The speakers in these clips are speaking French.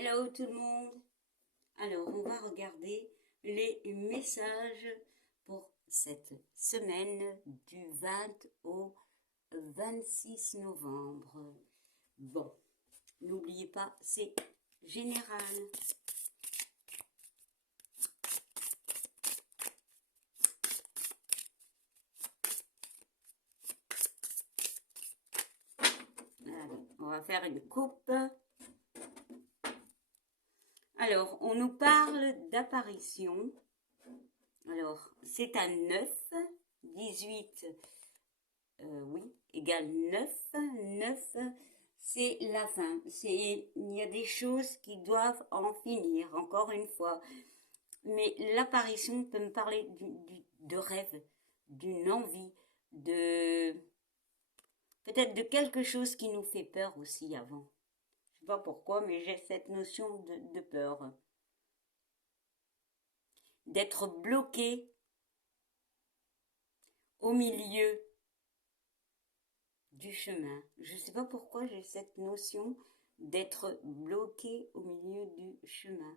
Hello tout le monde. Alors, on va regarder les messages pour cette semaine du 20 au 26 novembre. Bon, n'oubliez pas, c'est général. Allez, on va faire une coupe. Alors, on nous parle d'apparition. Alors, c'est un 9, 18, oui, égale 9. 9, c'est la fin. Il y a des choses qui doivent en finir, encore une fois. Mais l'apparition peut me parler de rêve, d'une envie, peut-être de quelque chose qui nous fait peur aussi avant. Je sais pas pourquoi, mais j'ai cette notion de peur. D'être bloqué au milieu du chemin. Je ne sais pas pourquoi j'ai cette notion d'être bloqué au milieu du chemin.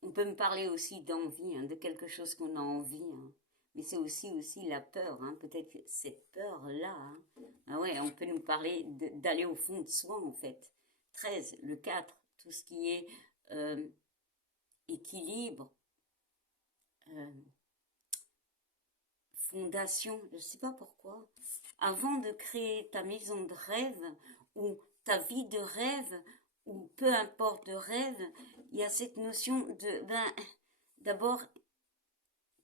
On peut me parler aussi d'envie, de quelque chose qu'on a envie. Mais c'est aussi la peur, peut-être cette peur-là. Ah ouais, on peut nous parler d'aller au fond de soi, en fait. 13, le 4, tout ce qui est équilibre, fondation, je ne sais pas pourquoi. Avant de créer ta maison de rêve ou ta vie de rêve, ou peu importe de rêve, il y a cette notion de, d'abord,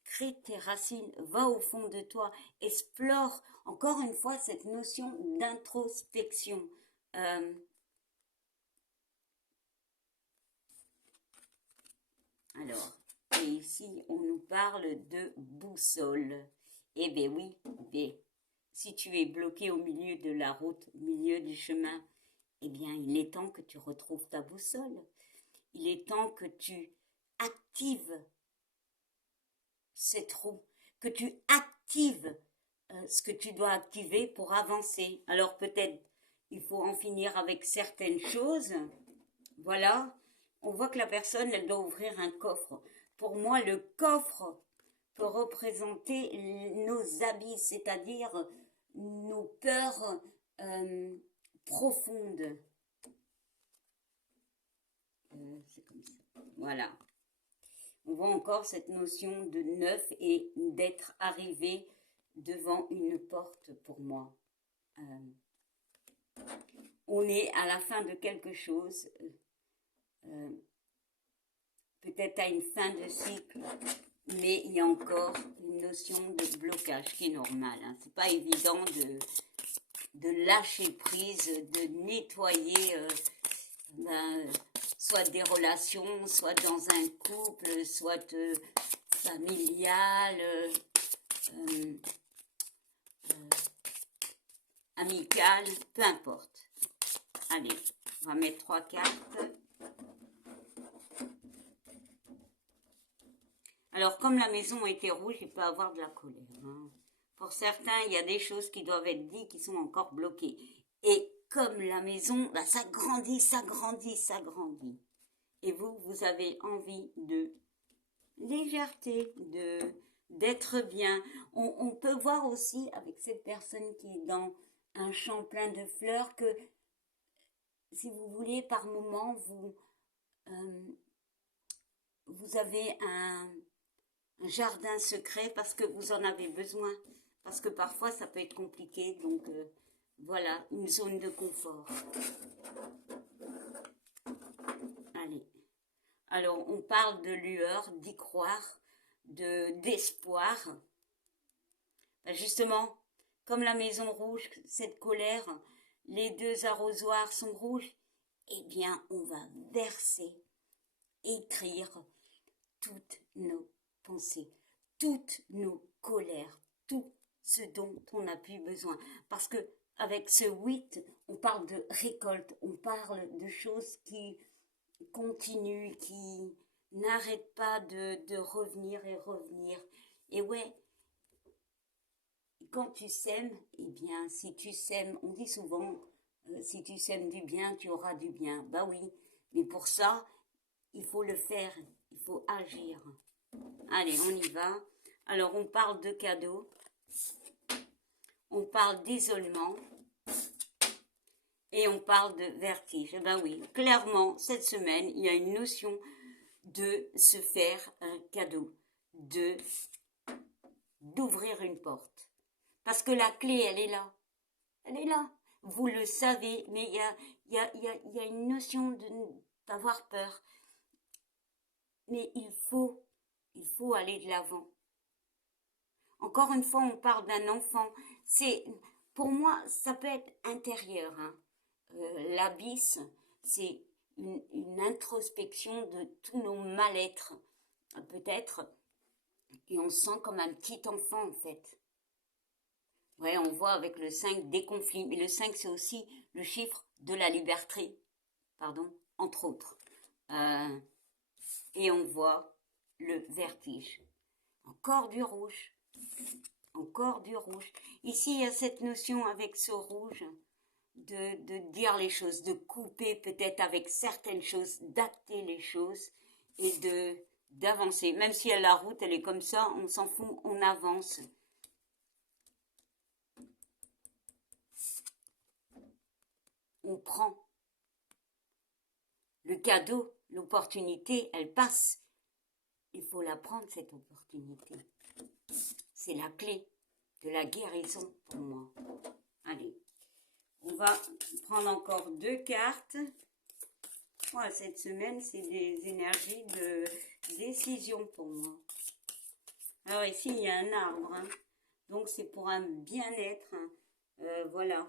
crée tes racines, va au fond de toi, explore encore une fois cette notion d'introspection. Alors, et ici, on nous parle de boussole. Eh bien oui, si tu es bloqué au milieu de la route, au milieu du chemin, eh bien, il est temps que tu retrouves ta boussole. Il est temps que tu actives cette roue, que tu actives ce que tu dois activer pour avancer. Alors peut-être il faut en finir avec certaines choses. Voilà, on voit que la personne, elle doit ouvrir un coffre. Pour moi, le coffre peut représenter nos abysses, c'est-à-dire nos peurs profondes. C'est comme ça. Voilà. On voit encore cette notion de neuf et d'être arrivé devant une porte pour moi. On est à la fin de quelque chose, peut-être à une fin de cycle, mais il y a encore une notion de blocage qui est normale. C'est pas évident de lâcher prise, de nettoyer soit des relations, soit dans un couple, soit familial, amical, peu importe. Allez, on va mettre 3 cartes. Alors, comme la maison était rouge, il peut y avoir de la colère. Pour certains, il y a des choses qui doivent être dites qui sont encore bloquées. Et comme la maison, ça grandit, ça grandit, ça grandit. Et vous avez envie de légèreté, d'être bien. On peut voir aussi avec cette personne qui est dans un champ plein de fleurs que, si vous voulez, par moment, vous avez un jardin secret parce que vous en avez besoin. Parce que parfois, ça peut être compliqué. Donc, voilà, une zone de confort. Allez. Alors, on parle de lueur, d'y croire, d'espoir. Justement, comme la maison rouge, cette colère, les 2 arrosoirs sont rouges, eh bien, on va verser, écrire toutes nos pensées, toutes nos colères, tout ce dont on n'a plus besoin. Parce que avec ce 8, on parle de récolte, on parle de choses qui continue, qui n'arrête pas de revenir et revenir. Et ouais, quand tu sèmes, eh bien, si tu sèmes, on dit souvent Si tu sèmes du bien, tu auras du bien. Bah oui, mais pour ça, il faut le faire, il faut agir. Allez, on y va. Alors, on parle de cadeaux, on parle d'isolement et on parle de vertige. Eh ben oui, clairement, cette semaine, il y a une notion de se faire un cadeau, d'ouvrir une porte. Parce que la clé, elle est là. Elle est là. Vous le savez, mais il y a une notion d'avoir peur. Mais il faut aller de l'avant. Encore une fois, on parle d'un enfant. Pour moi, ça peut être intérieur. Hein. L'abysse, c'est une introspection de tous nos mal-être, peut-être. Et on se sent comme un petit enfant, en fait. Ouais, on voit avec le 5 des conflits. Mais le 5, c'est aussi le chiffre de la liberté. Pardon, entre autres. Et on voit le vertige. Encore du rouge. Encore du rouge. Ici, il y a cette notion avec ce rouge de dire les choses, de couper peut-être avec certaines choses, d'acter les choses et d'avancer. Même si la route, elle est comme ça, on s'en fout, on avance. On prend. Le cadeau, l'opportunité, elle passe. Il faut la prendre, cette opportunité. C'est la clé de la guérison pour moi. Allez, on va prendre encore 2 cartes. Ouais, cette semaine, c'est des énergies de décision pour moi. Alors ici, il y a un arbre. Hein. Donc, c'est pour un bien-être. Hein. Voilà.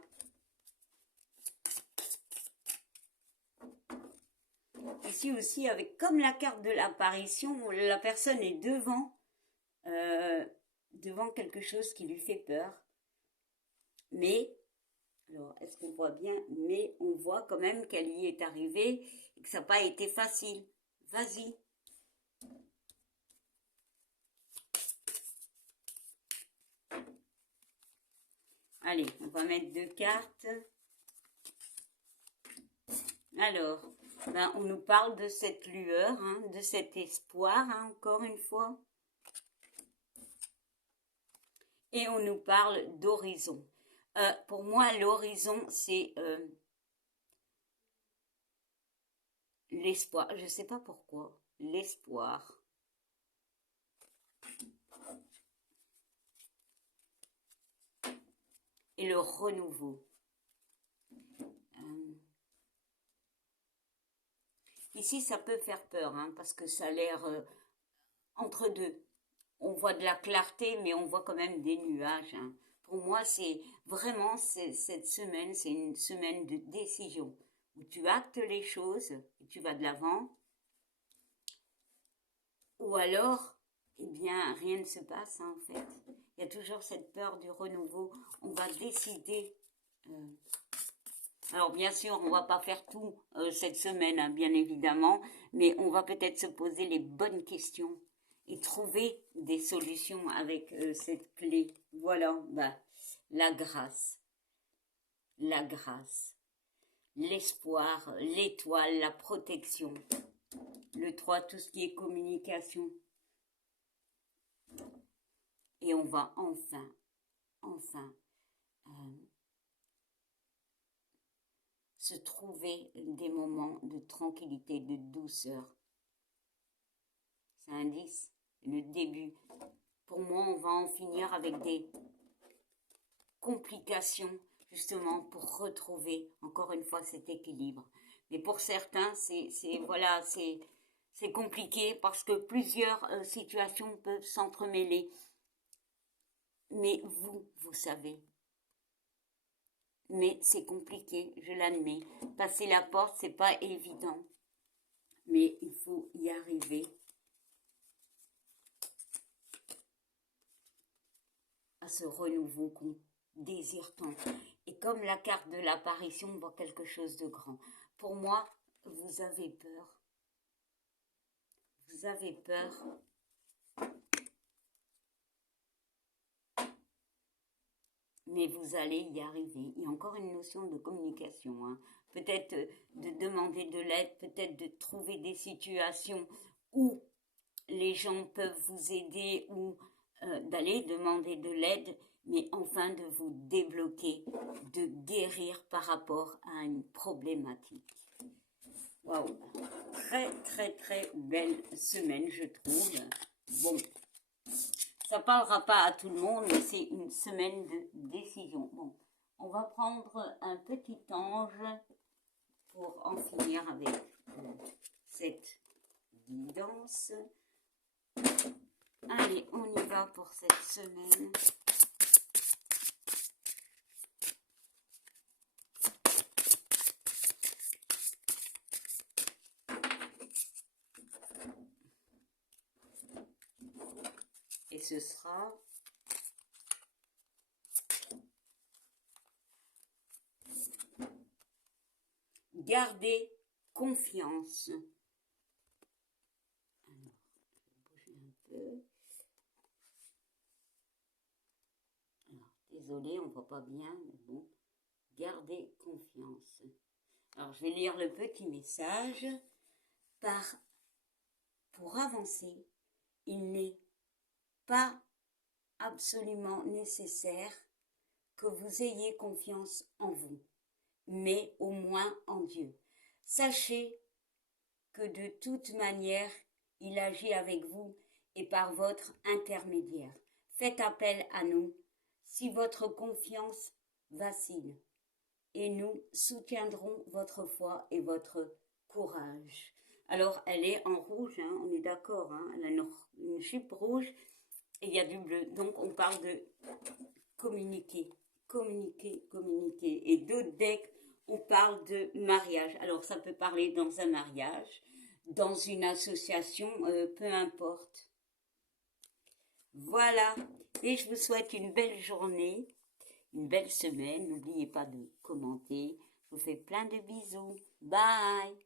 Ici aussi, avec comme la carte de l'apparition, la personne est devant quelque chose qui lui fait peur. Mais, alors, est-ce qu'on voit bien? Mais on voit quand même qu'elle y est arrivée et que ça n'a pas été facile. Vas-y. Allez, on va mettre 2 cartes. Alors, ben, on nous parle de cette lueur, hein, de cet espoir, hein, encore une fois. Et on nous parle d'horizon. Pour moi, l'horizon, c'est l'espoir. Je ne sais pas pourquoi. L'espoir. Et le renouveau. Ici, ça peut faire peur, hein, parce que ça a l'air entre deux. On voit de la clarté, mais on voit quand même des nuages. Hein. Pour moi, c'est vraiment cette semaine, c'est une semaine de décision où tu actes les choses et tu vas de l'avant. Ou alors, eh bien, rien ne se passe, hein, en fait. Il y a toujours cette peur du renouveau. On va décider. Alors, bien sûr, on ne va pas faire tout cette semaine, hein, bien évidemment, mais on va peut-être se poser les bonnes questions et trouver des solutions avec cette clé. Voilà, bah, la grâce, l'espoir, l'étoile, la protection. Le 3, tout ce qui est communication. Et on va enfin, se trouver des moments de tranquillité, de douceur. C'est un 10, le début. Pour moi, on va en finir avec des complications, justement, pour retrouver, encore une fois, cet équilibre. Mais pour certains, c'est compliqué parce que plusieurs situations peuvent s'entremêler. Mais vous savez. Mais c'est compliqué, je l'admets. Passer la porte, c'est pas évident. Mais il faut y arriver. À ce renouveau qu'on désire tant. Et comme la carte de l'apparition, on voit quelque chose de grand. Pour moi, vous avez peur. Vous avez peur. mais vous allez y arriver. Il y a encore une notion de communication, hein. Peut-être de demander de l'aide, peut-être de trouver des situations où les gens peuvent vous aider ou d'aller demander de l'aide, mais enfin de vous débloquer, de guérir par rapport à une problématique. Waouh, très très très belle semaine je trouve. Bon, ça parlera pas à tout le monde, mais c'est une semaine de décision. Bon, on va prendre un petit ange pour en finir avec cette guidance. Allez, on y va pour cette semaine. Et ce sera garder confiance. Alors, je vais bouger un peu. Alors, désolé, on ne voit pas bien, mais bon. Garder confiance. Alors, je vais lire le petit message. Pour avancer, il n'est pas absolument nécessaire que vous ayez confiance en vous, mais au moins en Dieu. Sachez que de toute manière, il agit avec vous et par votre intermédiaire. Faites appel à nous si votre confiance vacille, et nous soutiendrons votre foi et votre courage. Alors, elle est en rouge, hein, on est d'accord, hein, elle a une jupe rouge et il y a du bleu. Donc, on parle de communiquer, communiquer, communiquer. Et d'autres decks, on parle de mariage. Alors, ça peut parler dans un mariage, dans une association, peu importe. Voilà. Et je vous souhaite une belle journée, une belle semaine. N'oubliez pas de commenter. Je vous fais plein de bisous. Bye.